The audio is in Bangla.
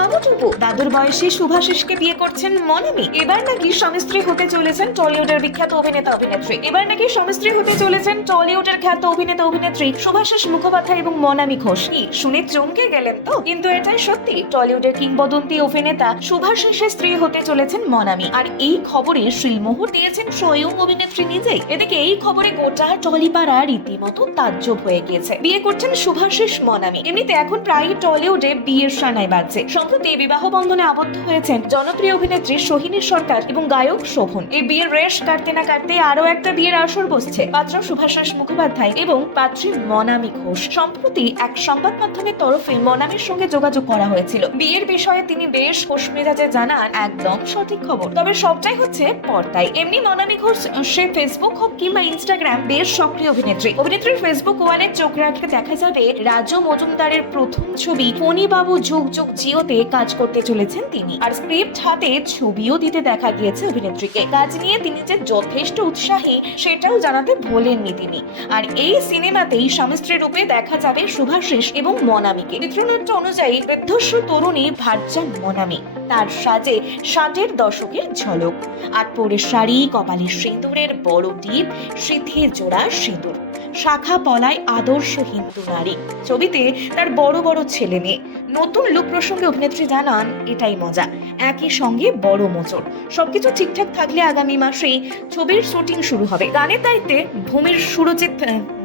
হাবুডুবু দাদুর বয়সে শুভাশিসকে বিয়ে করছেন মনামি। এবার নাকি স্বামী হতে চলেছেন টলিউডের বিখ্যাত অভিনেতা অভিনেত্রী। এবার নাকি স্বামী হতে চলেছেন টলিউডের খ্যাত অভিনেতা অভিনেত্রী শুভাশিস মুখোপাধ্যায় এবং মনামি ঘোষ। কি, শুনে চমকে গেলেন তো? কিন্তু এটাই সত্যি, টলিউডের কিংবদন্তি অভিনেতা শুভাশিসের স্ত্রী হতে চলেছেন মনামি। আর এই খবরে শিলমোহর দিয়েছেন স্বয়ং অভিনেত্রী নিজেই। এদিকে এই খবরে গোটা টলিপাড়া রীতিমতো তাজ্জব হয়ে গিয়েছে। বিয়ে করছেন শুভাশিস মনামি। এমনিতে এখন প্রায় টলিউডে বিয়ের সানাই বাজছে। সম্প্রতি বিবাহ বন্ধনে আবদ্ধ হয়েছেন জনপ্রিয় অভিনেত্রী সোহিনী সরকার এবং গায়ক শোভন। এই বিয়ের রেশ কাটতে না কাটতে আরও একটা বিয়ের আসর বসছে। পাত্র শুভাশিস মুখোপাধ্যায় এবং পাত্রী মনামি ঘোষ। সম্প্রতি এক সংবাদ মাধ্যমের তরফে মনামির সঙ্গে যোগাযোগ করা হয়েছিল। বিয়ের বিষয়ে তিনি বেশ খোশ মেজাজে জানান, একদম সঠিক খবর। তবে সবটাই হচ্ছে পর্দায়। এমনি মনামি ঘোষ, সে ফেসবুক হোক কিংবা ইনস্টাগ্রাম বেশ সক্রিয় অভিনেত্রী। অভিনেত্রীর ফেসবুক ওয়ালে চোখ রাখলে দেখা যাবে রাজু মজুমদারের প্রথম ছবি। ফণিবাবু যুগ যুগ জিওতে কাজ করতে চলেছেন তিনি। আর স্ক্রিপ্ট হাতে ছবিও দিতে দেখা গিয়েছে অভিনেত্রীকে। কাজ নিয়ে তিনি যে যথেষ্ট উৎসাহী, সেটাও জানাতে ভোলেননি তিনি। আর এই সিনেমাতেই স্বামী রূপে দেখা যাবে শুভাশিস এবং মনামিকে। চিত্রনাট্য অনুযায়ী বৃদ্ধস্ব তরুণী ভার্যান মনামি। তার সাজে ষাটের দশকের ঝলক। আর পরে শাড়ি কপালে সিঁদুরের বড় টিপ সিথে জোড়া সিঁদুর। শাখা পলায় আদর্শ হিন্দু নারী। ছবিতে তার বড় বড় ছেলে মেয়ে। নতুন লুক প্রসঙ্গে অভিনেত্রী জানান এটাই মজা। একই সঙ্গে বড় মোচড়। সবকিছু ঠিকঠাক থাকলে আগামী মাসেই ছবির শুটিং শুরু হবে। গানের দায়িত্বে ভূমির আহ,